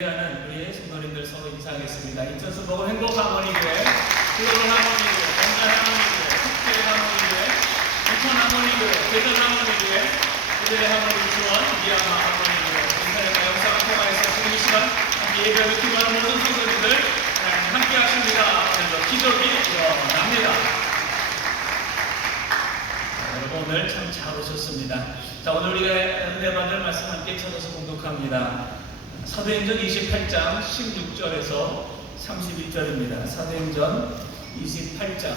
하는 우리 성도님들 서로 인사하겠습니다. 인천수복은 행복하모니교회, 글로벌하모니교회, 전자하모니교회, 국제하모니교회, 인천하모니교회, 대전하모니교회, 구례하모니 수원, 미야마하모니교회, 인터넷과 영상 통화에서 지금 이 시간 함께 예배를 기도하는 모든 성도님들 함께 하십니다. 그래서 기적이 일어납니다. 여러분 오늘 참 잘 오셨습니다. 자, 오늘 우리가 은혜 받을 말씀 함께 찾아서 공독합니다. 사도행전 28장 16절에서 31절입니다. 사도행전 28장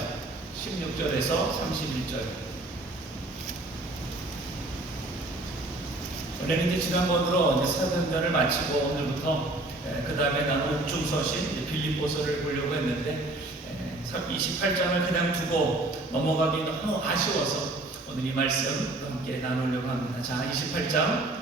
16절에서 31절. 오늘은 이제 지난번으로 사도행전을 마치고 오늘부터 그 다음에 나는 옥중서신 빌립보서를 보려고 했는데 28장을 그냥 두고 넘어가기 너무 아쉬워서 오늘 이 말씀 함께 나누려고 합니다. 자, 28장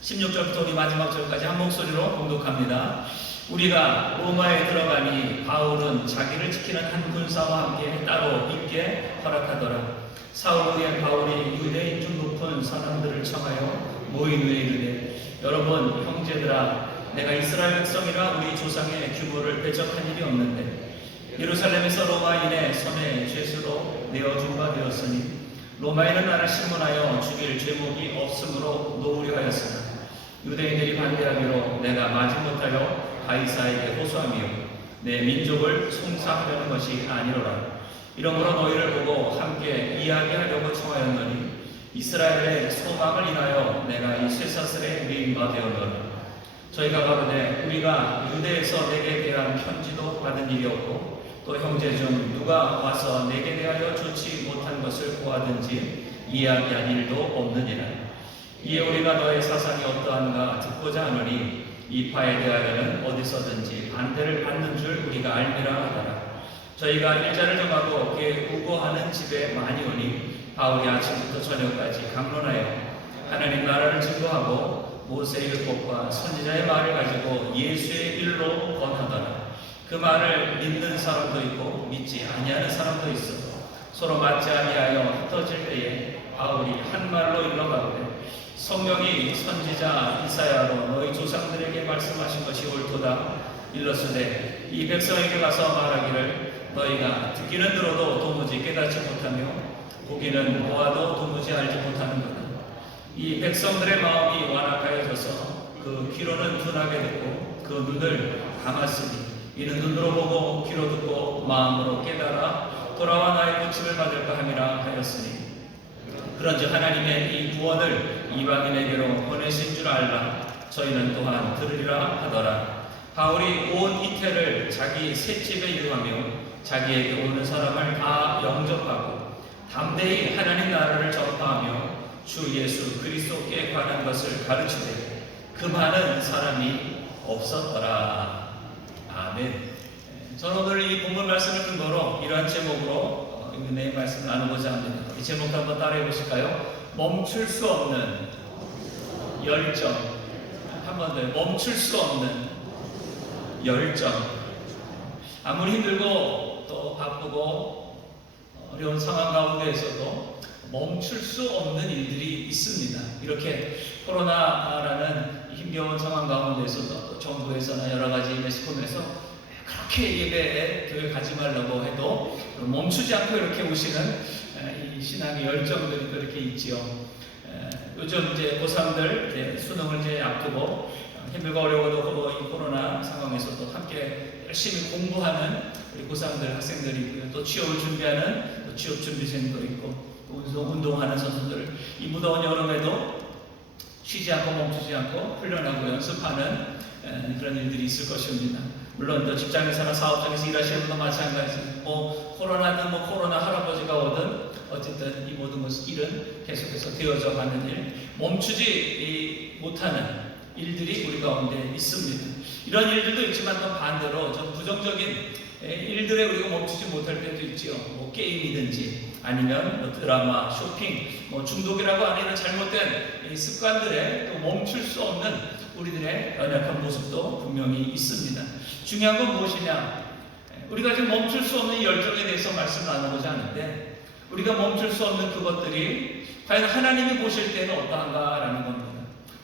16절부터 우리 마지막 절까지 한 목소리로 공독합니다. 우리가 로마에 들어가니 바울은 자기를 지키는 한 군사와 함께 따로 있게 허락하더라. 사울 후에 바울이 유대인 중 높은 사람들을 청하여 모인 후에 이르되, 여러분 형제들아, 내가 이스라엘 백성이라 우리 조상의 규모를 배척한 일이 없는데 예루살렘에서 로마인의 손에 죄수로 내어준 바 되었으니 로마인은 나를 신문하여 죽일 죄목이 없으므로 놓으려 하였으나 유대인들이 반대하기로 내가 마지못하여 가이사에게 호소하며 내 민족을 송사하려는 것이 아니로라. 이러므로 너희를 보고 함께 이야기하려고 청하였노니 이스라엘의 소망을 인하여 내가 이 쇠사슬에 매인 바 되었노라. 저희가 가로되 우리가 유대에서 내게 대한 편지도 받은 일이 없고 또 형제 중 누가 와서 내게 대하여 좋지 못한 것을 보았든지 이야기한 일도 없느니라. 이에 우리가 너의 사상이 어떠한가 듣고자 하노니 이 파에 대하여는 어디서든지 반대를 받는 줄 우리가 알미라 하더라. 저희가 일자를 정하고 그의 우거하는 집에 많이 오니 바울이 아침부터 저녁까지 강론하여 하나님 나라를 증거하고 모세의 율법과 선지자의 말을 가지고 예수의 일로 권하더라. 그 말을 믿는 사람도 있고 믿지 아니하는 사람도 있어 서로 맞지 아니하여 흩어질 때에 바울이 한 말로 일러가로되 성령이 선지자 이사야로 너희 조상들에게 말씀하신 것이 옳도다. 일러스되 이 백성에게 가서 말하기를 너희가 듣기는 들어도 도무지 깨닫지 못하며 보기는 보아도 도무지 알지 못하는 거다. 이 백성들의 마음이 완악하여져서 그 귀로는 둔하게 듣고 그 눈을 감았으니 이는 눈으로 보고 귀로 듣고 마음으로 깨달아 돌아와 나의 고침을 받을까 함이라 하였으니 그런즉 하나님의 이 구원을 이방인에게로 보내신 줄 알라. 저희는 또한 들으리라 하더라. 바울이 온 이태를 자기 셋집에 유하며 자기에게 오는 사람을 다 영접하고 담대히 하나님 나라를 전파하며 주 예수 그리스도께 관한 것을 가르치되 그 많은 사람이 없었더라. 아멘. 저는 오늘 이 본문 말씀을 근거로 이러한 제목으로 은혜의 말씀을 나누고자 합니다. 이 제목도 한번 따라해 보실까요? 멈출 수 없는 열정. 한 번 더요. 멈출 수 없는 열정. 아무리 힘들고 또 바쁘고 어려운 상황 가운데에서도 멈출 수 없는 일들이 있습니다. 이렇게 코로나라는 힘겨운 상황 가운데에서도 또 정부에서나 여러 가지 매스컴에서 그렇게 예배에 교회 가지 말라고 해도 멈추지 않고 이렇게 오시는 이 신앙의 열정들이 또 이렇게 있지요. 요즘 이제 고3들 수능을 이제 앞두고 힘들고 어려워도 이 코로나 상황에서도 함께 열심히 공부하는 우리 고3들 학생들이 있고요. 또 취업을 준비하는 또 취업 준비생도 있고 또 운동하는 선수들 이 무더운 여름에도 쉬지 않고 멈추지 않고 훈련하고 연습하는 그런 일들이 있을 것입니다. 물론 또 직장에서나 사업장에서 일하시는 분도 마찬가지고 코로나든 코로나 할아버지가 오든 어쨌든 이 모든 일은 계속해서 되어져 가는 일, 멈추지 못하는 일들이 우리 가운데 있습니다. 이런 일들도 있지만 또 반대로 좀 부정적인 일들에 우리가 멈추지 못할 때도 있지요. 게임이든지 아니면 드라마, 쇼핑, 중독이라고 하는 잘못된 습관들에 또 멈출 수 없는 우리들의 연약한 모습도 분명히 있습니다. 중요한 건 무엇이냐? 우리가 지금 멈출 수 없는 열정에 대해서 말씀 나누고자 하는데 우리가 멈출 수 없는 그것들이 과연 하나님이 보실 때는 어떠한가라는 겁니다.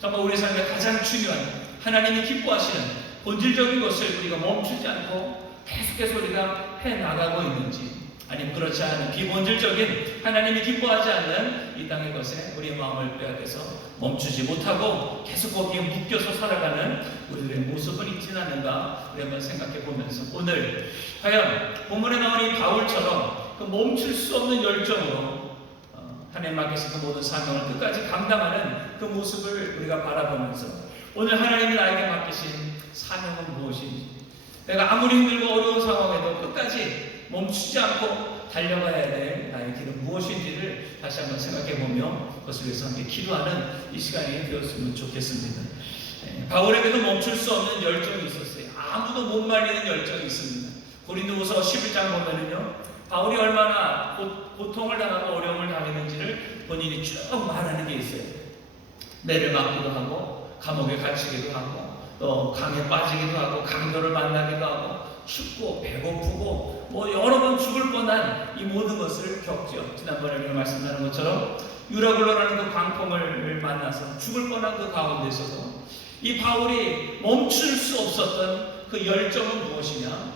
정말 우리 삶의 가장 중요한 하나님이 기뻐하시는 본질적인 것을 우리가 멈추지 않고 계속해서 우리가 해나가고 있는지, 아니면 그렇지 않은 비본질적인 하나님이 기뻐하지 않는 이 땅의 것에 우리의 마음을 빼앗겨서 멈추지 못하고 계속 거기에 묶여서 살아가는 우리들의 모습은 있지는 않는가, 우리 한번 생각해 보면서 오늘 과연 본문에 나온 이 바울처럼 그 멈출 수 없는 열정으로 하나님 앞에서 그 모든 사명을 끝까지 감당하는 그 모습을 우리가 바라보면서 오늘 하나님이 나에게 맡기신 사명은 무엇인지, 내가 아무리 힘들고 어려운 상황에도 끝까지 멈추지 않고 달려가야 될 나의 길은 무엇인지를 다시 한번 생각해보며 그것을 위해서 함께 기도하는 이 시간이 되었으면 좋겠습니다. 바울에게도 멈출 수 없는 열정이 있었어요. 아무도 못 말리는 열정이 있습니다. 고린도후서 11장 보면은요, 바울이 얼마나 고통을 당하고 어려움을 당했는지를 본인이 쭉 말하는 게 있어요. 매를 맞기도 하고 감옥에 갇히기도 하고 또 강에 빠지기도 하고 강도를 만나기도 하고 춥고 배고프고 뭐 여러 번 죽을 뻔한 이 모든 것을 겪죠. 지난번에 우리가 말씀드린 것처럼 유라굴로라는 그 광풍을 만나서 죽을 뻔한 그 가운데서도 이 바울이 멈출 수 없었던 그 열정은 무엇이냐?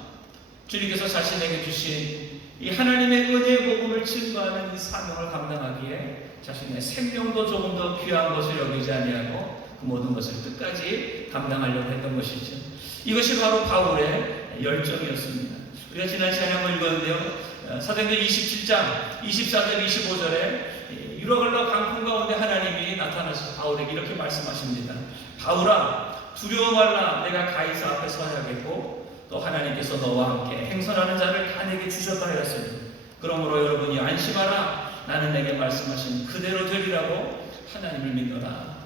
주님께서 자신에게 주신 이 하나님의 은혜의 복음을 증거하는 이 사명을 감당하기에 자신의 생명도 조금 더 귀한 것을 여기지 아니하고 그 모든 것을 끝까지 감당하려고 했던 것이죠. 이것이 바로 바울의 열정이었습니다. 우리가 지난 시간에 한번 읽었는데요, 사도행전 27장 24절 25절에 유라굴로 강풍 가운데 하나님이 나타나서 바울에게 이렇게 말씀하십니다. 바울아, 두려워 말라. 내가 가이사 앞에 서야겠고 또 하나님께서 너와 함께 행선하는 자를 다 내게 주셨다 하였으니 그러므로 여러분이 안심하라. 나는 내게 말씀하신 그대로 되리라고 하나님을 믿노라.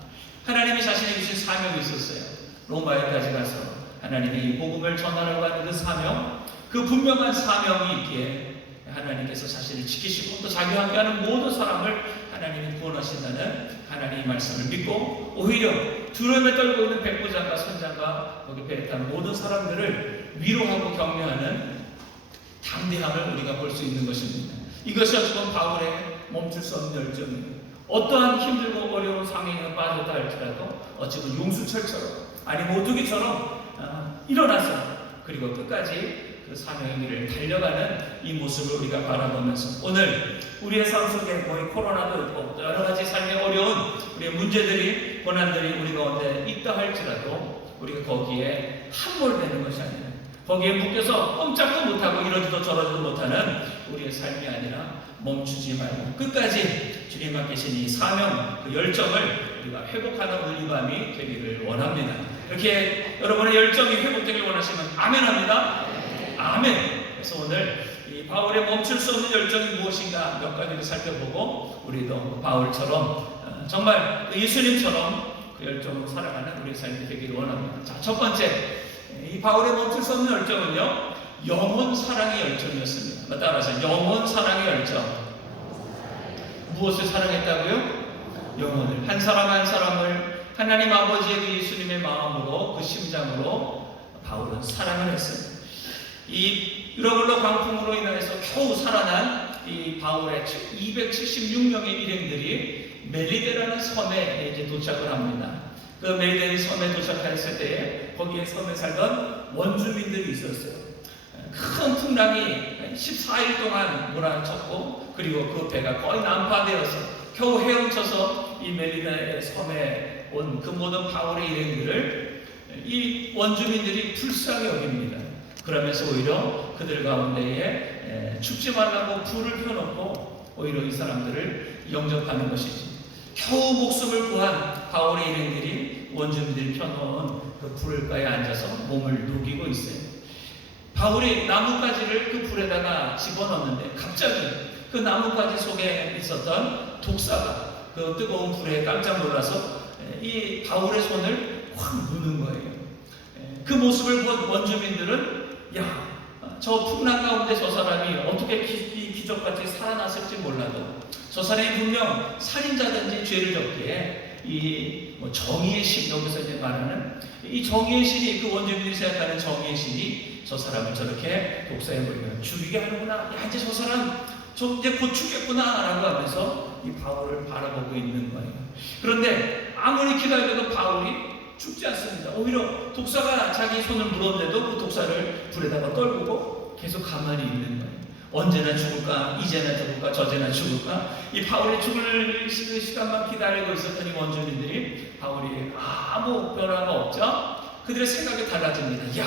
하나님이 자신에게 주신 사명이 있었어요. 로마에까지 가서 하나님의 이 복음을 전하라고 하는 그 사명, 그 분명한 사명이 있기에 하나님께서 자신을 지키시고 또 자기와 함께하는 모든 사람을 하나님이 구원하신다는 하나님의 말씀을 믿고 오히려 두려움에 떨고 있는 백부장과 선장과 거기 배에 탄 모든 사람들을 위로하고 격려하는 담대함을 우리가 볼 수 있는 것입니다. 이것이 어쩌면 바울의 멈출 수 없는 열정이에요. 어떠한 힘들고 어려운 상황에 빠졌다 할지라도 어쩌면 용수철처럼 아니 모두기처럼 일어나서 그리고 끝까지 그 사명의 길을 달려가는 이 모습을 우리가 바라보면서 오늘 우리의 삶 속에 뭐 코로나도 있고 여러 가지 삶의 어려운 우리의 문제들이 고난들이 우리 가운데 있다 할지라도 우리가 거기에 함몰되는 것이 아니라 거기에 묶여서 꼼짝도 못하고 이러지도 저러지도 못하는 우리의 삶이 아니라 멈추지 말고 끝까지 주님 앞에 계신 이 사명, 그 열정을 우리가 회복하는 오늘 이 밤이 되기를 원합니다. 이렇게 여러분의 열정이 회복되길 원하시면 아멘 합니다. 아멘. 그래서 오늘 이 바울의 멈출 수 없는 열정이 무엇인가 몇 가지를 살펴보고 우리도 바울처럼 정말 예수님처럼 그 열정으로 살아가는 우리의 삶이 되기를 원합니다. 자, 첫 번째, 이 바울의 멈출 수 없는 열정은요, 영혼 사랑의 열정이었습니다. 따라서 영혼 사랑의 열정. 무엇을 사랑했다고요? 영혼을. 한 사람 한 사람을 하나님 아버지의 그 예수님의 마음으로, 그 심장으로 바울은 사랑을 했습니다. 이 유라굴로 광풍으로 인해서 겨우 살아난 이 바울의 276명의 일행들이 멜리데라는 섬에 이제 도착을 합니다. 그 멜리데 섬에 도착했을 때에 거기에 섬에 살던 원주민들이 있었어요. 큰 풍랑이 14일 동안 몰아쳤고 그리고 그 배가 거의 난파되어서 겨우 헤엄쳐서 이 멜리데 섬에 온 그 모든 바울의 일행들을 이 원주민들이 불쌍히 여깁니다. 그러면서 오히려 그들 가운데에 죽지 말라고 불을 펴놓고 오히려 이 사람들을 영접하는 것이지. 겨우 목숨을 구한 바울의 일행들이 원주민들이 펴놓은 그 불가에 앉아서 몸을 녹이고 있어요. 바울이 나뭇가지를 그 불에다가 집어넣는데 갑자기 그 나뭇가지 속에 있었던 독사가 그 뜨거운 불에 깜짝 놀라서 이 바울의 손을 확 무는 거예요. 그 모습을 본 원주민들은 야, 저 풍랑 가운데 저 사람이 어떻게 이 기적같이 살아났을지 몰라도 저 사람이 분명 살인자든지 죄를 졌기에 이 뭐 정의의 신, 여기서 이제 말하는 이 정의의 신이 그 원주민들이 생각하는 정의의 신이 저 사람을 저렇게 독사해버리면 죽이게 하는구나. 야, 이제 저 사람 저 이제 곧 죽겠구나 라고 하면서 이 바울을 바라보고 있는 거예요. 그런데 아무리 기다려도 바울이 죽지 않습니다. 오히려 독사가 자기 손을 물었는데도 그 독사를 불에다가 떨구고 계속 가만히 있는 거예요. 언제나 죽을까? 이제나 죽을까? 저제나 죽을까? 이 바울이 죽을 시간만 기다리고 있었던 이 원주민들이 바울이 아무 변화가 없자 그들의 생각이 달라집니다. 야,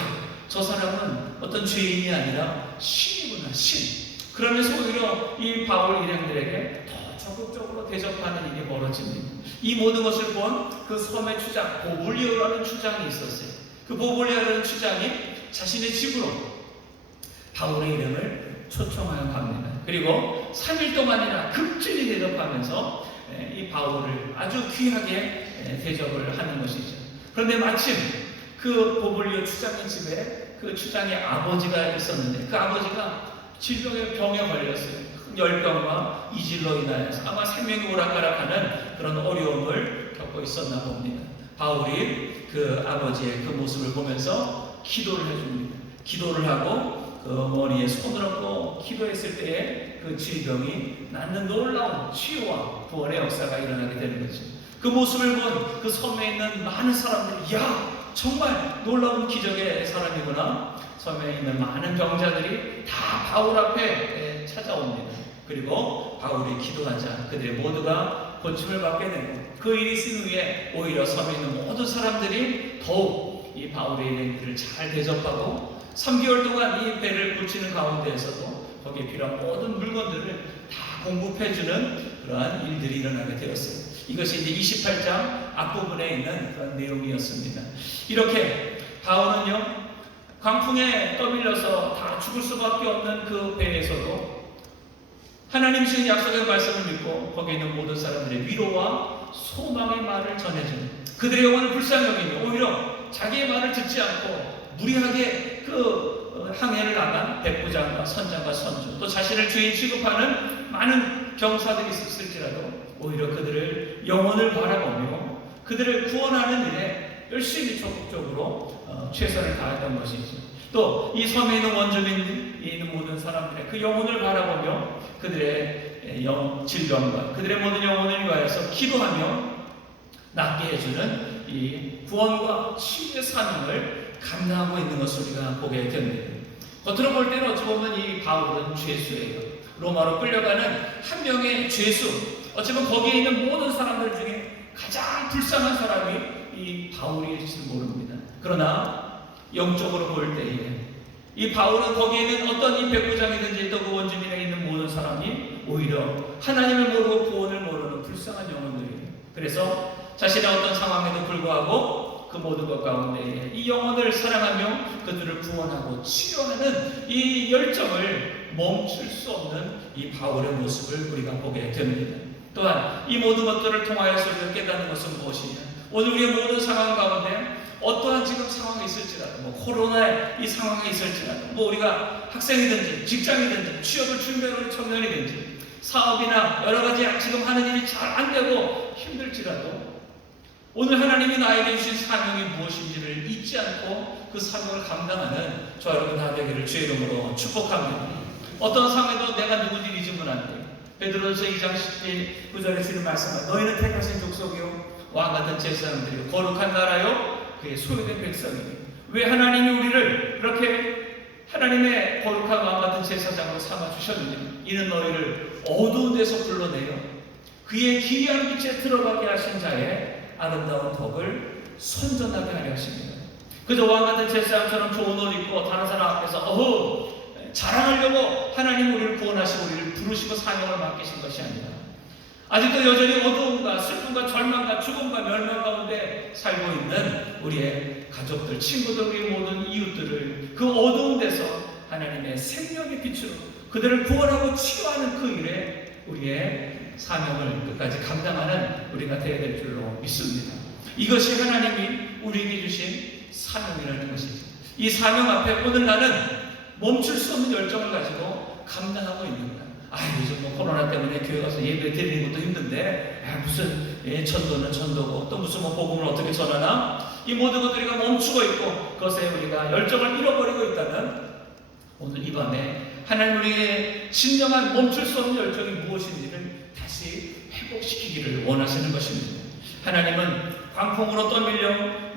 저 사람은 어떤 죄인이 아니라 신이구나, 신. 그러면서 오히려 이 바울 일행들에게 더 적극적으로 대접하는 일이 벌어집니다. 이 모든 것을 본 그 섬의 추장 보블리오라는 추장이 있었어요. 그 보블리오라는 추장이 자신의 집으로 바울의 이름을 초청하여 갑니다. 그리고 3일 동안이나 극진히 대접하면서 이 바울을 아주 귀하게 대접을 하는 것이죠. 그런데 마침 그 보블리오 추장의 집에 그 추장의 아버지가 있었는데 그 아버지가 병에 걸렸어요. 열병과 이질로 인하여서 아마 생명이 오락가락하는 그런 어려움을 겪고 있었나 봅니다. 바울이 그 아버지의 그 모습을 보면서 기도를 해줍니다. 기도를 하고 그 머리에 손을 얹고 기도했을 때에 그 질병이 낫는 놀라운 치유와 부활의 역사가 일어나게 되는 거죠. 그 모습을 본 그 섬에 있는 많은 사람들이 야, 정말 놀라운 기적의 사람이구나. 섬에 있는 많은 병자들이 다 바울 앞에 찾아옵니다. 그리고 바울이 기도하자 그들의 모두가 고침을 받게 되고 그 일이 있은 후에 오히려 섬에 있는 모든 사람들이 더욱 이 바울의 일행들을 잘 대접하고 3개월 동안 이 배를 고치는 가운데에서도 거기에 필요한 모든 물건들을 다 공급해주는 그러한 일들이 일어나게 되었어요. 이것이 이제 28장 앞부분에 있는 그런 내용이었습니다. 이렇게 바울은요, 광풍에 떠밀려서 다 죽을 수밖에 없는 그 배에서도 하나님 주신 약속의 말씀을 믿고 거기에 있는 모든 사람들의 위로와 소망의 말을 전해주는 그들의 영혼을 불쌍히 여기며 오히려 자기의 말을 듣지 않고 무리하게 그 항해를 나간 백부장과 선장과 선주 또 자신을 죄인 취급하는 많은 병사들이 있었을지라도 오히려 그들을 영혼을 바라보며 그들을 구원하는 일에 열심히 적극적으로 최선을 다했던 것이죠. 또 이 섬에 있는 원주민이 있는 모든 사람들의 그 영혼을 바라보며 그들의 질병과 그들의 모든 영혼을 위하여서 기도하며 낫게 해주는 이 구원과 치유의 사명을 감당하고 있는 것을 우리가 보게 됩니다. 겉으로 볼 때는 어찌 보면 이 바울은 죄수예요. 로마로 끌려가는 한 명의 죄수. 어찌 보면 거기에 있는 모든 사람들 중에 가장 불쌍한 사람이 이 바울일지 모릅니다. 그러나 영적으로 볼 때에 이 바울은 거기에 있는 어떤 이 백부장이든지 또 그 원주민에 있는 모든 사람이 오히려 하나님을 모르고 구원을 모르는 불쌍한 영혼들이에요. 그래서 자신의 어떤 상황에도 불구하고 그 모든 것 가운데 이 영혼을 사랑하며 그들을 구원하고 치료하는 이 열정을 멈출 수 없는 이 바울의 모습을 우리가 보게 됩니다. 또한 이 모든 것들을 통하여서 우리가 깨닫는 것은 무엇이냐? 오늘 우리의 모든 상황 가운데 어떠한 지금 상황이 있을지라도 코로나의 이 상황이 있을지라도 우리가 학생이든지 직장이든지 취업을 준비하는 청년이든지 사업이나 여러 가지 지금 하는 일이 잘 안 되고 힘들지라도 오늘 하나님이 나에게 주신 사명이 무엇인지를 잊지 않고 그 사명을 감당하는 저와 여러분 다 되기를 주의 이름으로 축복합니다. 어떤 상황에도 내가 누군지 잊으면 안 돼요. 베드로전서 2장 19절에 쓰는 말씀은 너희는 택하신 족속이요 왕 같은 제사장들이요 거룩한 나라요 그의 소유된 백성이니 왜 하나님이 우리를 그렇게 하나님의 거룩한 왕 같은 제사장으로 삼아주셨느냐? 이는 너희를 어두운 데서 불러내어 그의 기이한 빛에 들어가게 하신 자의 아름다운 덕을 선전하게 하려 하십니다. 그저 왕 같은 제사장처럼 좋은 옷 입고 다른 사람 앞에서 자랑하려고 하나님 우리를 구원하시고 우리를 부르시고 사명을 맡기신 것이 아니라 아직도 여전히 어두움과 슬픔과 절망과 죽음과 멸망 가운데 살고 있는 우리의 가족들, 친구들, 우리 모든 이웃들을 그 어두운 데서 하나님의 생명의 빛으로 그들을 구원하고 치유하는 그 일에 우리의 사명을 끝까지 감당하는 우리가 되어야 될 줄로 믿습니다. 이것이 하나님이 우리에게 주신 사명이라는 것이죠. 이 사명 앞에 오늘 나는 멈출 수 없는 열정을 가지고 감당하고 있는 거야. 요즘 코로나 때문에 교회 가서 예배 드리는 것도 힘든데 무슨 전도는 전도고 또 무슨 복음을 어떻게 전하나 이 모든 것들이 멈추고 있고 그것에 우리가 열정을 잃어버리고 있다면 오늘 이 밤에 하나님 우리의 진정한 멈출 수 없는 열정이 무엇인지를 다시 회복시키기를 원하시는 것입니다. 하나님은 광풍으로 떠밀려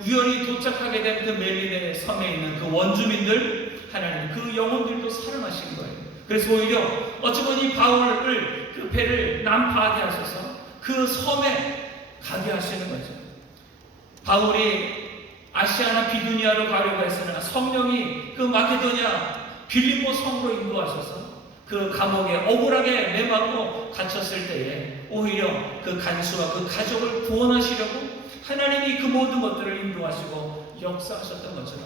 우연히 도착하게 된 그 멜리네 섬에 있는 그 원주민들, 하나님 그 영혼들도 사랑하신 거예요. 그래서 오히려 어찌 보니 바울을 그 배를 난파하게 하셔서 그 섬에 가게 하시는 거죠. 바울이 아시아나 비두니아로 가려고 했으나 성령이 그 마케도니아 빌립보 성으로 인도하셔서 그 감옥에 억울하게 매맞고 갇혔을 때에 오히려 그 간수와 그 가족을 구원하시려고 하나님이 그 모든 것들을 인도하시고 역사하셨던 것처럼,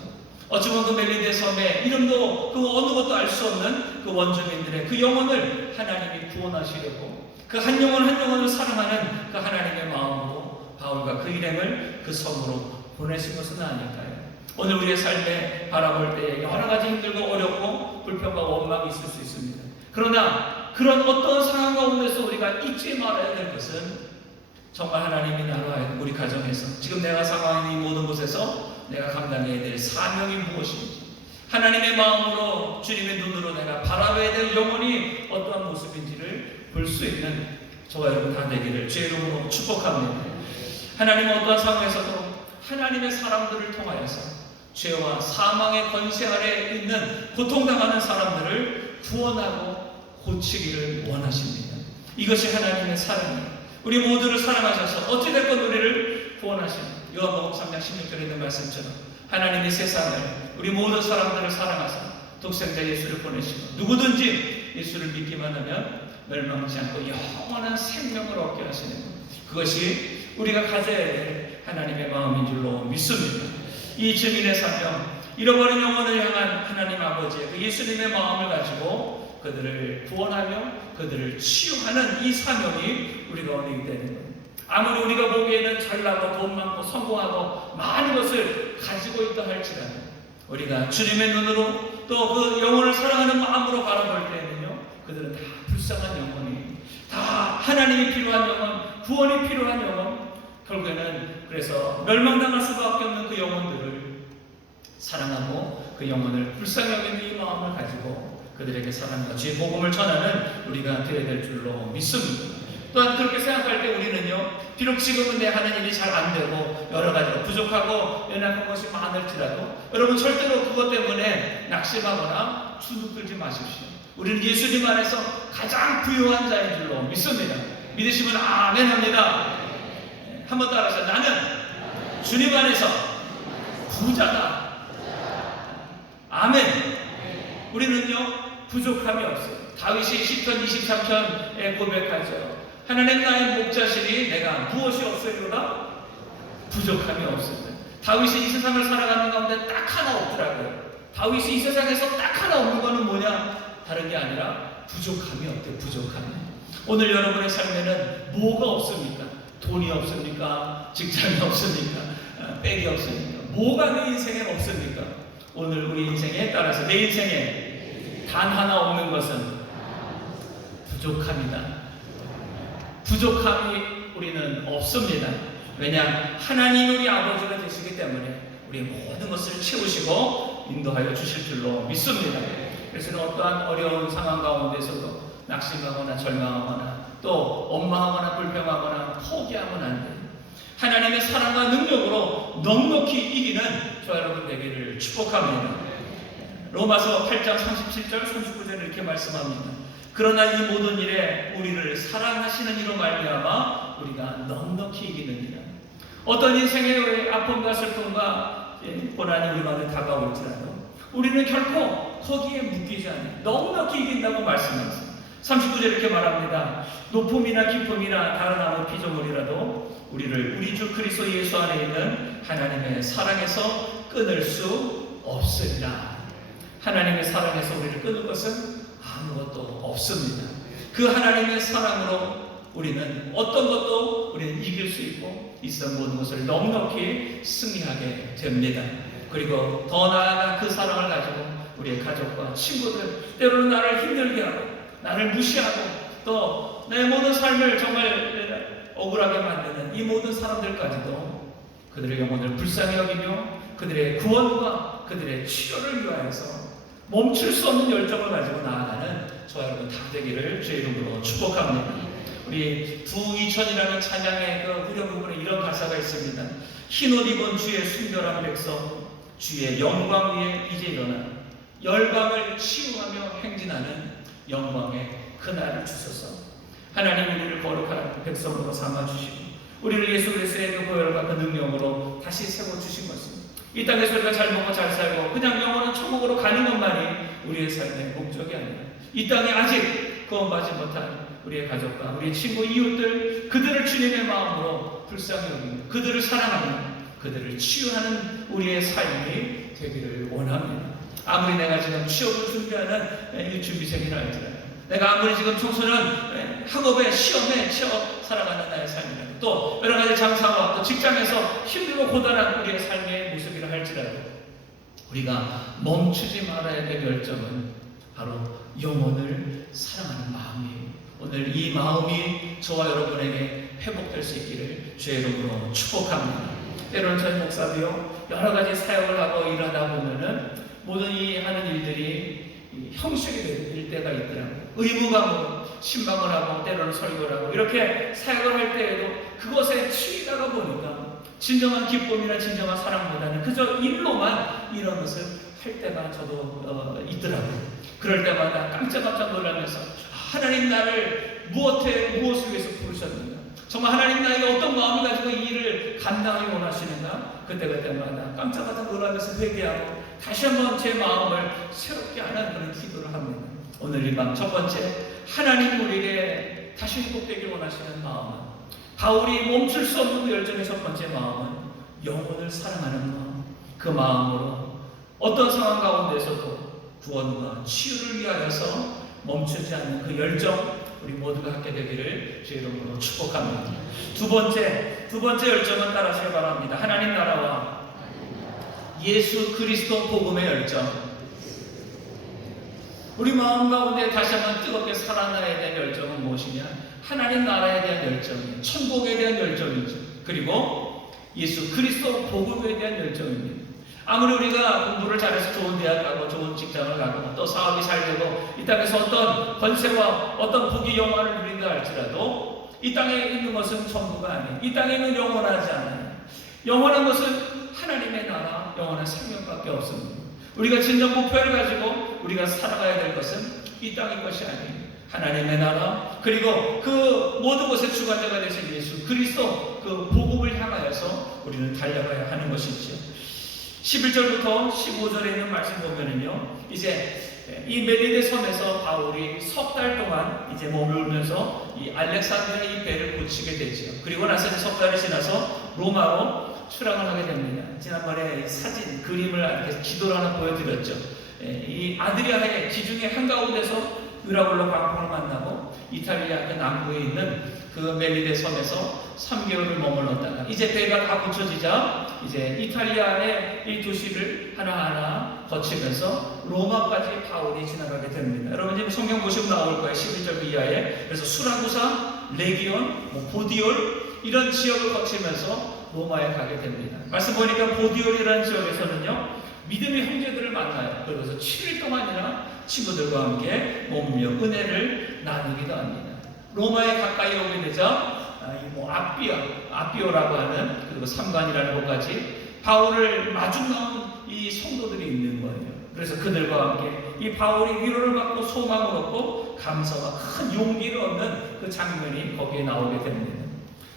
어찌 보면 그 멜리네 섬의 이름도 그 어느 것도 알 수 없는 그 원주민들의 그 영혼을 하나님이 구원하시려고 그 한 영혼 한 영혼을 사랑하는 그 하나님의 마음으로 바울과 그 일행을 그 섬으로 보내신 것은 아닐까요? 오늘 우리의 삶에 바라볼 때 여러 가지 힘들고 어렵고 불평과 원망이 있을 수 있습니다. 그러나 그런 어떤 상황 가운데서 우리가 잊지 말아야 될 것은 정말 하나님이 나와 우리 가정에서 지금 내가 상황에 있는 이 모든 곳에서 내가 감당해야 될 사명이 무엇인지, 하나님의 마음으로 주님의 눈으로 내가 바라봐야 될 영혼이 어떠한 모습인지를 볼 수 있는 저와 여러분 다 되기를 주의 이름으로 축복합니다. 하나님은 어떠한 상황에서도 하나님의 사람들을 통하여서 죄와 사망의 권세 아래 있는 고통당하는 사람들을 구원하고 고치기를 원하십니다. 이것이 하나님의 사랑이에요. 우리 모두를 사랑하셔서 어찌됐건 우리를 구원하십니다. 요한복음 3장 16절에 있는 말씀처럼 하나님의 세상을, 우리 모든 사람들을 사랑하사 독생자 예수를 보내시고 누구든지 예수를 믿기만 하면 멸망하지 않고 영원한 생명을 얻게 하시는 것, 그것이 우리가 가져야 될 하나님의 마음인 줄로 믿습니다. 이 증인의 사명, 잃어버린 영혼을 향한 하나님 아버지의 그 예수님의 마음을 가지고 그들을 구원하며 그들을 치유하는 이 사명이 우리 가운데 있다는 거예요. 아무리 우리가 보기에는 잘나고 돈 많고 성공하고 많은 것을 가지고 있다 할지라도 우리가 주님의 눈으로 또 그 영혼을 사랑하는 마음으로 바라볼 때에는요, 그들은 다 불쌍한 영혼이, 다 하나님이 필요한 영혼, 구원이 필요한 영혼, 결국에는 그래서 멸망당할 수밖에 없는 그 영혼들을 사랑하고 그 영혼을 불쌍히 여기는 이 마음을 가지고 그들에게 사랑과 주의 복음을 전하는 우리가 되어야 될 줄로 믿습니다. 또한 그렇게 생각할 때 우리는요, 비록 지금은 내 하는 일이 잘 안 되고 여러 가지로 부족하고 연약한 것이 많을지라도 여러분 절대로 그것 때문에 낙심하거나 주눅들지 마십시오. 우리는 예수님 안에서 가장 부유한 자인 줄로 믿습니다. 믿으시면 아멘 합니다. 한번 따라하세요. 나는 주님 안에서 부자다. 아멘. 우리는요 부족함이 없어요. 다윗이 10편 23편에 고백하죠. 하나님 나의 목자시니 내가 무엇이 없으리로다? 부족함이 없습니다. 다윗이 이 세상을 살아가는 가운데 딱 하나 없더라고요. 다윗이 이 세상에서 딱 하나 없는 것은 뭐냐? 다른 게 아니라 부족함이 없대요. 부족함이. 오늘 여러분의 삶에는 뭐가 없습니까? 돈이 없습니까? 직장이 없습니까? 백이 없습니까? 뭐가 내 인생에 없습니까? 오늘 우리 인생에 따라서 내 인생에 단 하나 없는 것은 부족함이다. 부족함이 우리는 없습니다. 왜냐? 하나님 우리 아버지가 되시기 때문에 우리 모든 것을 채우시고 인도하여 주실 줄로 믿습니다. 그래서 어떠한 어려운 상황 가운데서도 낙심하거나 절망하거나 또 원망하거나 불평하거나 포기하면 안 돼요. 하나님의 사랑과 능력으로 넉넉히 이기는 저와 여러분 되기를 축복합니다. 로마서 8장 37절 39절 이렇게 말씀합니다. 그러나 이 모든 일에 우리를 사랑하시는 이로 말미암아 우리가 넉넉히 이기느니라. 어떤 인생의 아픔과 슬픔과 고난이 우리만을 다가올지라도 우리는 결코 거기에 묶이지 않아요. 넉넉히 이긴다고 말씀하세요. 39절 이렇게 말합니다. 높음이나 깊음이나 다른 아무 피조물이라도 우리를 우리 주 그리스도 예수 안에 있는 하나님의 사랑에서 끊을 수 없으리라. 하나님의 사랑에서 우리를 끊을 것은 아무것도 없습니다. 그 하나님의 사랑으로 우리는 어떤 것도 우리는 이길 수 있고 있던 모든 것을 넉넉히 승리하게 됩니다. 그리고 더 나아가 그 사랑을 가지고 우리의 가족과 친구들, 때로는 나를 힘들게 하고 나를 무시하고 또 내 모든 삶을 정말 억울하게 만드는 이 모든 사람들까지도 그들의 영혼을 불쌍히 여기며 그들의 구원과 그들의 치료를 위하여서 멈출 수 없는 열정을 가지고 나아가는 저와 여러분 다 되기를 주의 이름으로 축복합니다. 우리 부이천이라는 찬양의 그 후렴 부분에 이런 가사가 있습니다. 흰옷 입은 주의 순결한 백성, 주의 영광 위에 이제 일어나 열방을 치유하며 행진하는 영광의 그날을 주소서. 하나님, 우리를 거룩한 백성으로 삼아주시고 우리를 예수 그리스도의 그 보혈과 그 능력으로 다시 세워주신 것입니다. 이 땅에서 우리가 잘 먹고 잘 살고 그냥 영원한 천국으로 가는 것만이 우리의 삶의 목적이 아니라 이 땅에 아직 구원받지 못한 우리의 가족과 우리의 친구, 이웃들, 그들을 주님의 마음으로 불쌍히 여기고 그들을 사랑하며 그들을 치유하는 우리의 삶이 되기를 원합니다. 아무리 내가 지금 취업을 준비하는 이 준비생이라 할지라도, 내가 아무리 지금 청소년 학업에 시험에 치여 살아가는 나의 삶이라도, 또 여러 가지 장사와 또 직장에서 힘들고 고단한 우리의 삶의 모습이라 할지라도 우리가 멈추지 말아야 될 열정은 바로 영혼을 사랑하는 마음이에요. 오늘 이 마음이 저와 여러분에게 회복될 수 있기를 주의 이름으로 축복합니다. 때로는 저희 목사도요, 여러 가지 사역을 하고 일하다 보면은 모든 이 하는 일들이 형식이 될 때가 있더라고요. 의무감으로 신방을 하고 때로는 설교를 하고 이렇게 사역을 할 때에도 그것에 치이다가 보니까 진정한 기쁨이나 진정한 사랑보다는 그저 일로만 이런 것을 할 때가 저도 있더라고요. 그럴 때마다 깜짝깜짝 놀라면서 하나님 나를 무엇을 위해서 부르셨는가? 정말 하나님 나에게 어떤 마음을 가지고 이 일을 감당하기 원하시는가? 그때마다 깜짝깜짝 놀라면서 회개하고 다시 한번 제 마음을 새롭게 하는 그런 기도를 합니다. 오늘 이 밤 첫 번째, 하나님 우리에게 다시 회복되길 원하시는 마음은, 바울이 멈출 수 없는 그 열정의 첫 번째 마음은 영혼을 사랑하는 마음. 그 마음으로 어떤 상황 가운데서도 구원과 치유를 위하여서 멈추지 않는 그 열정, 우리 모두가 갖게 되기를 주의 이름으로 축복합니다. 두 번째 열정은 따라서 바랍니다. 하나님 나라와 예수 그리스도 복음의 열정. 우리 마음 가운데 다시 한번 뜨겁게 살아나야 될 열정은 무엇이냐? 하나님 나라에 대한 열정이에요. 천국에 대한 열정이죠. 그리고 예수 그리스도 복음에 대한 열정입니다. 아무리 우리가 공부를 잘해서 좋은 대학 가고 좋은 직장을 가고 또 사업이 잘 되고 이 땅에서 어떤 권세와 어떤 복이 영화를 누린다 할지라도 이 땅에 있는 것은 전부가 아니에요. 이 땅에 있는 영원하지 않아요. 영원한 것은 하나님의 나라, 영원한 생명밖에 없습니다. 우리가 진정 목표를 가지고 우리가 살아가야 될 것은 이 땅의 것이 아니에요. 하나님의 나라, 그리고 그 모든 것의 주관자가 되신 예수 그리스도 그 복음을 향하여서 우리는 달려가야 하는 것이죠. 11절부터 15절에 있는 말씀 보면은요, 이제 이 멜리데 섬에서 바울이 석 달 동안 이제 머물면서 이 알렉산드리아 이 배를 고치게 되죠. 그리고 나서 이제 석 달이 지나서 로마로 출항을 하게 됩니다. 지난번에 사진, 그림을 이렇게 지도를 하나 보여드렸죠. 이 아드리아의 지중해 한가운데서 유라굴로 광풍을 만나고 이탈리아 그 남부에 있는 그 멜리데 섬에서 3개월을 머물렀다가 이제 배가 다 고쳐지자 이제 이탈리아의 이 도시를 하나하나 거치면서 로마까지 바울이 지나가게 됩니다. 여러분 지금 성경 보시면 나올 거예요. 11절 이하에. 그래서 수라구사, 레기온, 보디올 이런 지역을 거치면서 로마에 가게 됩니다. 말씀 보니까 보디올이라는 지역에서는요, 믿음의 형제들을 만나요. 그래서 7일 동안이나 친구들과 함께 머물며 은혜를 나누기도 합니다. 로마에 가까이 오게 되자 아비오라고 하는 그리고 삼관이라는 곳까지 바울을 마중 나온 이 성도들이 있는 거예요. 그래서 그들과 함께 이 바울이 위로를 받고 소망을 얻고 감사와 큰 용기를 얻는 그 장면이 거기에 나오게 됩니다.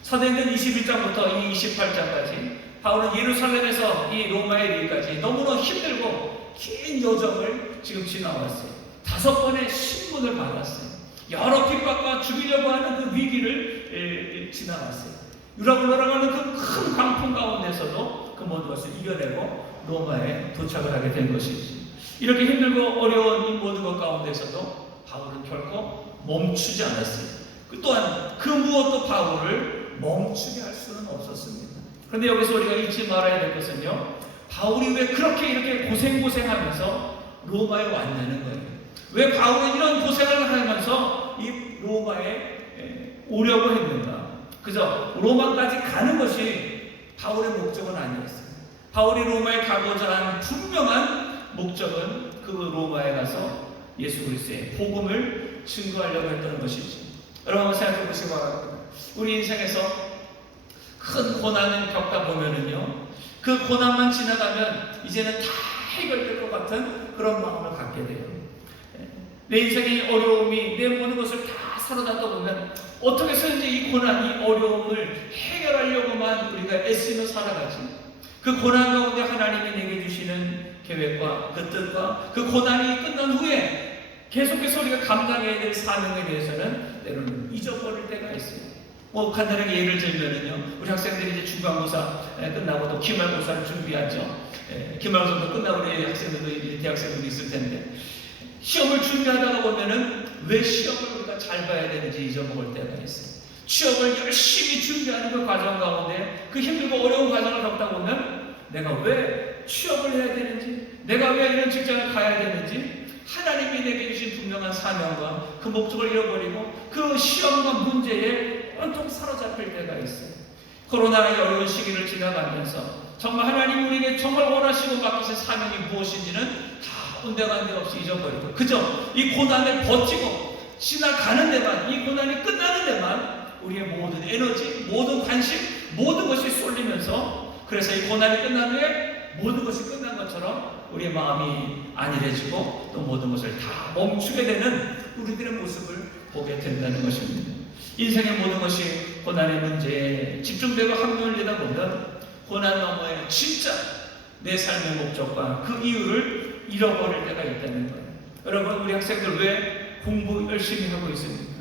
사도행전 21장부터 28장까지 바울은 예루살렘에서 이 로마에 이르기까지 너무나 힘들고 긴 여정을 지금 지나왔어요. 5번의 신문을 받았어요. 여러 핍박과 죽이려고 하는 그 위기를 지나갔어요. 유라굴로라고 하는 그 큰 광풍 가운데서도 그 모든 것을 이겨내고 로마에 도착을 하게 된 것이지. 이렇게 힘들고 어려운 이 모든 것 가운데서도 바울은 결코 멈추지 않았어요. 또한 그 무엇도 바울을 멈추게 할 수는 없었습니다. 그런데 여기서 우리가 잊지 말아야 될 것은요, 바울이 왜 그렇게 이렇게 고생하면서 로마에 왔냐는 거예요. 왜 바울은 이런 고생을 하면서 이 로마에 오려고 했는가? 그저 로마까지 가는 것이 바울의 목적은 아니었어요. 바울이 로마에 가고자 한 분명한 목적은 그 로마에 가서 예수 그리스도의 복음을 증거하려고 했던 것이지. 여러분 한번 생각해 보시기 바랍니다. 우리 인생에서 큰 고난을 겪다 보면은요, 그 고난만 지나가면 이제는 다 해결될 것 같은 그런 마음을 갖게 돼요. 내 인생의 어려움이 내 모든 것을 다 사로잡다 보면 어떻게 해서든지 이 고난이 어려움을 해결하려고만 우리가 애쓰며 살아가지. 그 고난 가운데 하나님이 내게 주시는 계획과 그 뜻과 그 고난이 끝난 후에 계속해서 우리가 감당해야 될 사명에 대해서는 때로는 잊어버릴 때가 있어요. 뭐 간단하게 예를 들면은요, 우리 학생들이 이제 중간고사 끝나고 또 기말고사를 준비하죠. 기말고사도 끝나고 우리 학생들도 이제 대학생들도 있을 텐데, 시험을 준비하다가 보면은 왜 시험을 우리가 잘 봐야 되는지 잊어먹을 때가 있어요. 취업을 열심히 준비하는 그 과정 가운데 그 힘들고 어려운 과정을 겪다 보면 내가 왜 취업을 해야 되는지, 내가 왜 이런 직장을 가야 되는지, 하나님이 내게 주신 분명한 사명과 그 목적을 잃어버리고 그 시험과 문제에 온통 사로잡힐 때가 있어요. 코로나의 어려운 시기를 지나가면서 정말 하나님 우리에게 정말 원하시고 맡기신 사명이 무엇인지는 다 온데간데 없이 잊어버리고 그저 이 고난을 버티고 지나가는 데만, 이 고난이 끝나는 데만 우리의 모든 에너지, 모든 관심, 모든 것이 쏠리면서, 그래서 이 고난이 끝난 후에 모든 것이 끝난 것처럼 우리의 마음이 안일해지고 또 모든 것을 다 멈추게 되는 우리들의 모습을 보게 된다는 것입니다. 인생의 모든 것이 고난의 문제에 집중되고 함몰되다 보면 고난 너머에 진짜 내 삶의 목적과 그 이유를 잃어버릴 때가 있다는 거예요. 여러분, 우리 학생들 왜 공부 열심히 하고 있습니까?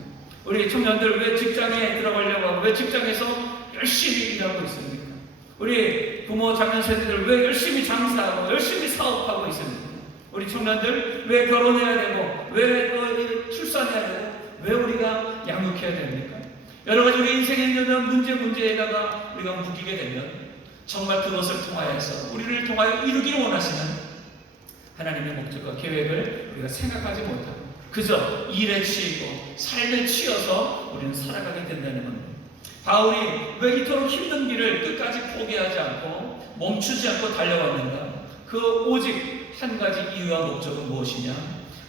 우리 청년들 왜 직장에 들어가려고 하고 왜 직장에서 열심히 일하고 있습니까? 우리 부모 자녀 세대들 왜 열심히 장사하고 열심히 사업하고 있습니까? 우리 청년들 왜 결혼해야 되고 왜 출산해야 되고 왜 우리가 양육해야 됩니까? 여러 가지 우리 인생에 있는 문제에다가 우리가 묶이게 되면 정말 그것을 통하여서 우리를 통하여 이루기를 원하시는 하나님의 목적과 계획을 우리가 생각하지 못하고 그저 일에 치이고 삶에 치여서 우리는 살아가게 된다는 겁니다. 바울이 왜 이토록 힘든 길을 끝까지 포기하지 않고 멈추지 않고 달려왔는가? 그 오직 한 가지 이유와 목적은 무엇이냐?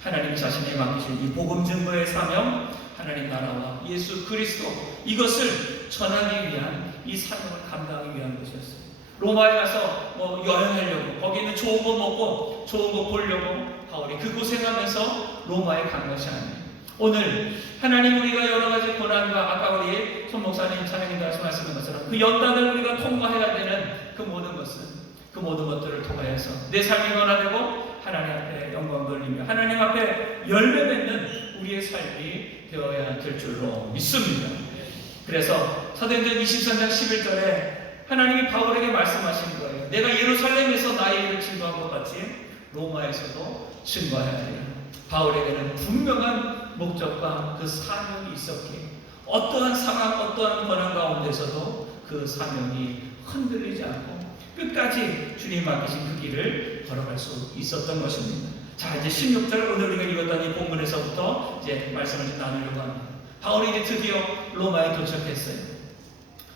하나님 자신이 맡기신 이 복음 증거의 사명, 하나님 나라와 예수 그리스도, 이것을 전하기 위한 이 사명을 감당하기 위한 것이었어요. 로마에 가서 여행하려고, 거기 있는 좋은 거 먹고 좋은 거 보려고 바울이 그 고생하면서 로마에 간 것이 아니에요. 오늘 하나님 우리가 여러 가지 고난과 아까 우리 손 목사님 찬양이 말씀하시는 것처럼 그 연단을 우리가 통과해야 되는 그 모든 것들을 통하여서 내 삶이 변화되고 하나님 앞에 영광 돌리며 하나님 앞에 열매 맺는 우리의 삶이 되어야 될 줄로 믿습니다. 그래서 사도행전 23장 11절에 하나님이 바울에게 말씀하신 거예요. 내가 예루살렘에서 나의 일을 증거한 것 같이 로마에서도 증거해야 돼요. 바울에게는 분명한 목적과 그 사명이 있었기에 어떠한 상황, 어떠한 고난 가운데서도 그 사명이 흔들리지 않고 끝까지 주님 맡기신 그 길을 걸어갈 수 있었던 것입니다. 자, 이제 16절 오늘 우리가 읽었던 이 본문에서부터 이제 말씀을 좀 나누려고 합니다. 바울이 이제 드디어 로마에 도착했어요.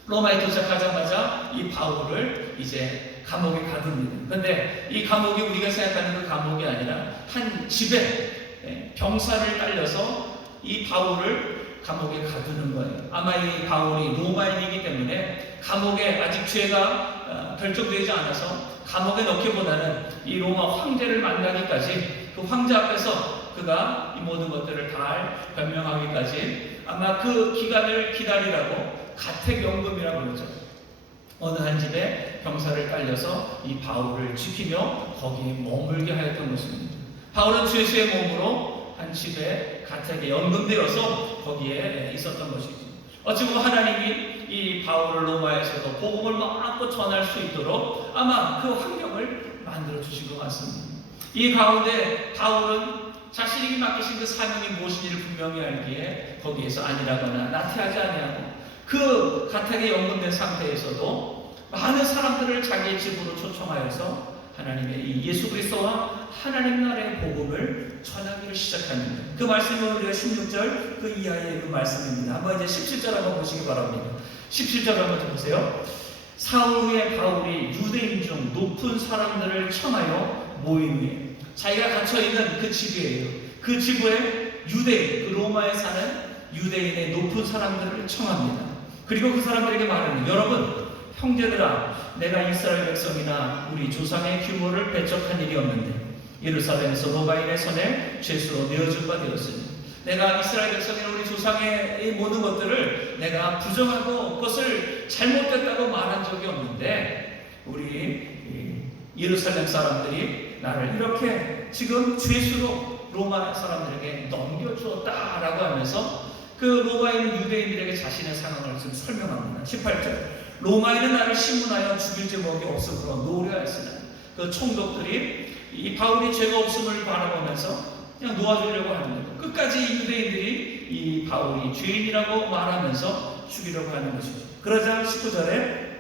로마에 도착하자마자 이 바울을 이제 감옥에 가둡니다. 그런데 이 감옥이 우리가 생각하는 그 감옥이 아니라 한 집에 병사를 딸려서 이 바울을 감옥에 가두는 거예요. 아마 이 바울이 로마인이기 때문에 감옥에 아직 죄가 결정되지 않아서 감옥에 넣기보다는 이 로마 황제를 만나기까지, 그 황제 앞에서 그가 이 모든 것들을 다 변명하기까지 아마 그 기간을 기다리라고 가택연금이라고 그러죠. 어느 한 집에 병사를 딸려서 이 바울을 지키며 거기에 머물게 하였던 것입니다. 바울은 죄수의 몸으로 한 집에 가택에 연금되어서 거기에 있었던 것이죠. 어찌 보면 하나님이 이 바울을 로마에서도 복음을 마음껏 전할 수 있도록 아마 그 환경을 만들어 주신 것 같습니다. 이 가운데 바울은 자신에게 맡기신 그 사명이 무엇인지를 분명히 알기에 거기에서 아니라거나 나태하지 아니하고 그 가택에 연금된 상태에서도 많은 사람들을 자기의 집으로 초청하여서 하나님의 이 예수 그리스도와 하나님 나라의 복음을 전하기를 시작합니다. 그 말씀이 우리가 16절 그 이하의 그 말씀입니다. 한번 이제 17절 한번 보시기 바랍니다. 17절 한번 보세요. 사흘 후에 바울이 유대인 중 높은 사람들을 청하여 모인 후에, 자기가 갇혀있는 그 집이에요. 그 지부에 유대인, 그 로마에 사는 유대인의 높은 사람들을 청합니다. 그리고 그 사람들에게 말합니다. 여러분, 형제들아, 내가 이스라엘 백성이나 우리 조상의 규모를 배척한 일이 없는데 예루살렘에서 로마인의 손에 죄수로 내어줄 바 되었으니 내가 이스라엘 백성이나 우리 조상의 모든 것들을 내가 부정하고 그것을 잘못됐다고 말한 적이 없는데 우리 예루살렘 사람들이 나를 이렇게 지금 죄수로 로마 사람들에게 넘겨주었다라고 하면서 그 로마인 유대인들에게 자신의 상황을 지금 설명합니다. 18절 로마인은 나를 신문하여 죽일 제목이 없으므로 노려하였으나 그 총독들이 이 바울이 죄가 없음을 바라보면서 그냥 놓아주려고 하는 거예요. 끝까지 유대인들이 이 바울이 죄인이라고 말하면서 죽이려고 하는 것이죠. 그러자 19절에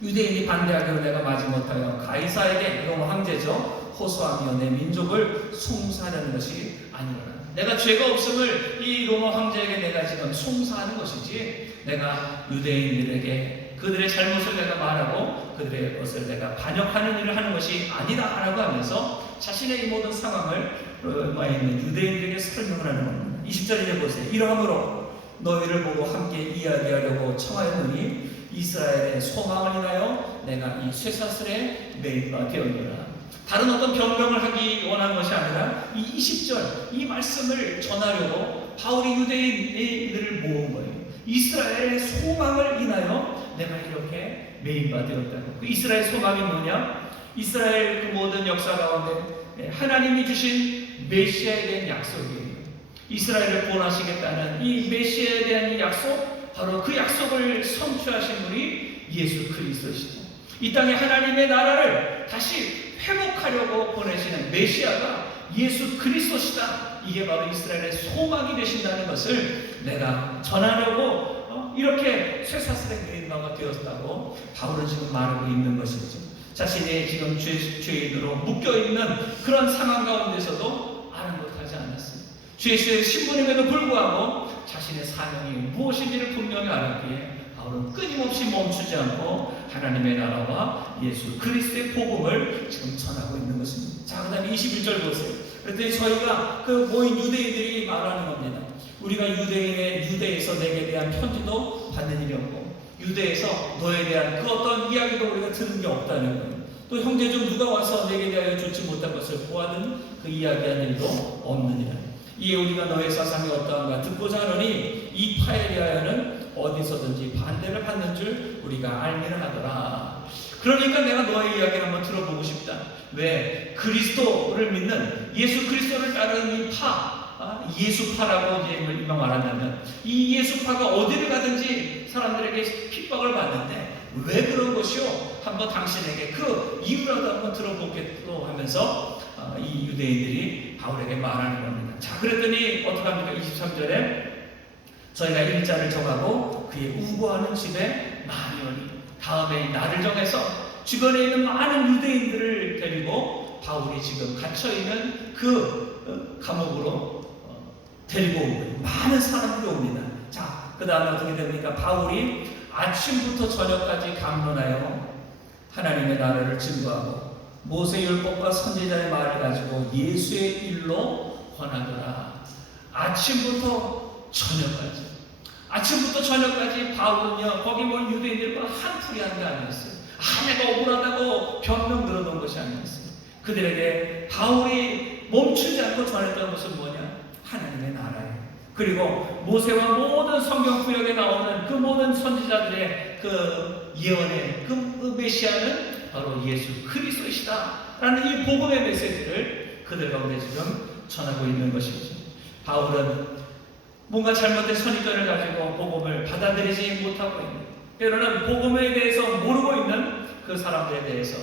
유대인이 반대하기로 내가 마지못하여 가이사에게 로마 황제죠 호소하며 내 민족을 송사하는 것이 아니라 내가 죄가 없음을 이 로마 황제에게 내가 지금 송사하는 것이지 내가 유대인들에게 그들의 잘못을 내가 말하고 그들의 것을 내가 반역하는 일을 하는 것이 아니다라고 하면서 자신의 이 모든 상황을 로마에 있는 유대인들에게 설명을 하는 겁니다. 20절에 보세요. 이러함으로 너희를 보고 함께 이야기하려고 청하였느니 이스라엘의 소망을 인하여 내가 이 쇠사슬에 매인 바 되었노라. 다른 어떤 변명을 하기 원한 것이 아니라 이 20절 이 말씀을 전하려고 바울이 유대인들을 모은 거예요. 이스라엘의 소망을 인하여 내가 이렇게 매인 바 되었다고. 그 이스라엘 소망이 뭐냐? 이스라엘 그 모든 역사 가운데 하나님이 주신 메시아에 대한 약속이에요. 이스라엘을 구원하시겠다는 이 메시아에 대한 이 약속, 바로 그 약속을 성취하신 분이 예수 그리스도시죠. 이 땅에 하나님의 나라를 다시 회복하려고 보내시는 메시아가 예수 그리스도시다. 이게 바로 이스라엘의 소망이 되신다는 것을 내가 전하려고 이렇게 쇠사슬에 매인 바가 되었다고 바울은 지금 말하고 있는 것이죠. 자신이 지금 죄인으로 묶여있는 그런 상황 가운데서도 아랑곳하지 않았습니다. 죄수의 신분임에도 불구하고 자신의 사명이 무엇인지를 분명히 알았기에 바울은 끊임없이 멈추지 않고 하나님의 나라와 예수 그리스도의 복음을 지금 전하고 있는 것입니다. 자, 그 다음에 21절 보세요. 그랬더니 저희가 그 모인 유대인들이 말하는 겁니다. 우리가 유대에서 내게 대한 편지도 받는 일이 없고 유대에서 너에 대한 그 어떤 이야기도 우리가 들은 게 없다는 거예요. 또 형제 중 누가 와서 내게 대하여 좋지 못한 것을 보아든 그 이야기한 일도 없느니라. 이에 우리가 너의 사상이 어떠한가 듣고자 하노니 이 파에 대하여는 어디서든지 반대를 받는 줄 우리가 알미를 하더라. 그러니까 내가 너의 이야기를 한번 들어보고 싶다. 왜? 그리스도를 믿는 예수 그리스도를 따르는 이 파, 예수파라고 이제 말한다면 이 예수파가 어디를 가든지 사람들에게 핍박을 받는데 왜 그런 것이요? 한번 당신에게 그 이유라도 한번 들어보겠도 하면서 이 유대인들이 바울에게 말하는 겁니다. 자, 그랬더니 어떻게 합니까? 23절에 저희가 일자를 정하고 그의 우고하는 집에 많이 오니 다음에 날을 정해서 주변에 있는 많은 유대인들을 데리고 바울이 지금 갇혀있는 그 감옥으로 데리고 온 거예요. 많은 사람들이 옵니다. 자, 그 다음에 어떻게 됩니까? 바울이 아침부터 저녁까지 강론하여 하나님의 나라를 증거하고 모세 율법과 선지자의 말을 가지고 예수의 일로 권하더라. 아침부터 저녁까지 바울은요 거기 모인 유대인들과 한풀이 한 게 아니었어요. 내가 억울하다고 변명 들어놓은 것이 아니었어요. 그들에게 바울이 멈추지 않고 전했던 것은 뭐냐? 하나님의 나라예요. 그리고 모세와 모든 성경 구역에 나오는 그 모든 선지자들의 그 예언의 그 메시아는 바로 예수 그리스도이시다 라는 이 복음의 메시지를 그들 가운데 지금 전하고 있는 것이죠. 바울은 뭔가 잘못된 선입견을 가지고 복음을 받아들이지 못하고 있는, 때로는 복음에 대해서 모르고 있는 그 사람들에 대해서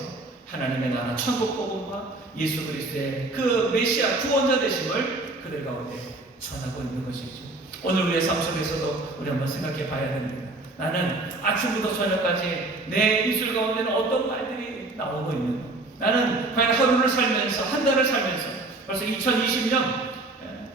하나님의 나라 천국 복음과 예수 그리스도의 그 메시아 구원자 되심을 그들 가운데 전하고 있는 것이죠. 오늘 우리의 삶 속에서도 우리 한번 생각해 봐야 됩니다. 나는 아침부터 저녁까지 내 입술 가운데는 어떤 말들이 나오고 있는가? 나는 과연 하루를 살면서, 한 달을 살면서, 벌써 2020년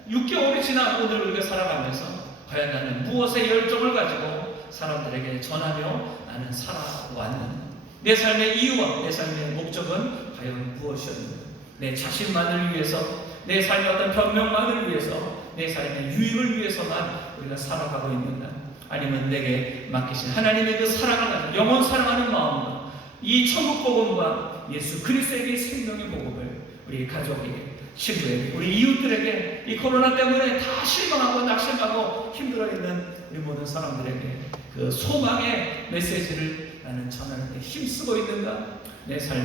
6개월이 지나 오늘 우리가 살아가면서 과연 나는 무엇의 열정을 가지고 사람들에게 전하며 나는 살아왔는가? 내 삶의 이유와 내 삶의 목적은 과연 무엇이었는가? 내 자신만을 위해서, 내 삶의 어떤 변명만을 위해서 내 삶의 유익을 위해서만 우리가 살아가고 있는가? 아니면 내게 맡기신 하나님의 그 사랑을 가지고 영원 사랑하는 마음으로 이 천국 복음과 예수 그리스도에게 생명의 복음을 우리 가족에게, 친구에게, 우리 이웃들에게, 이 코로나 때문에 다 실망하고 낙심하고 힘들어 있는 우리 모든 사람들에게 그 소망의 메시지를 나는 전하는데 힘쓰고 있는가? 내 삶을